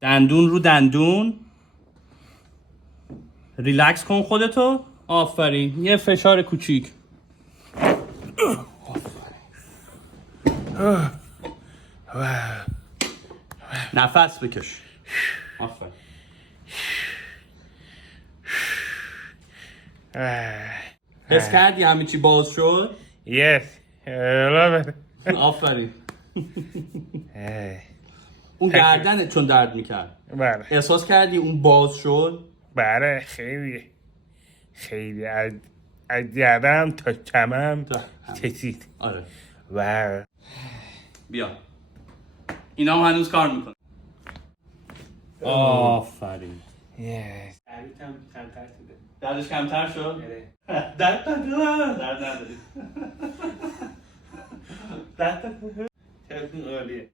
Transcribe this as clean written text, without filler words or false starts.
دندون رو دندون. ریلکس کن خودتو. آفرین. یه فشار کوچیک. نفس بکش. آفرین. حس کردی همه چی باز شد؟ Yes. آفرین. اون گردنت چون درد میکرد. بله. احساس کردی اون باز شد؟ بله خیلی از گردن تا کمم کشید. آره. و بیا. اینا هم هنوز کار میکنه. آفرین. Yes. دردش کمتر شد؟ درد نداری. خیلی عالیه.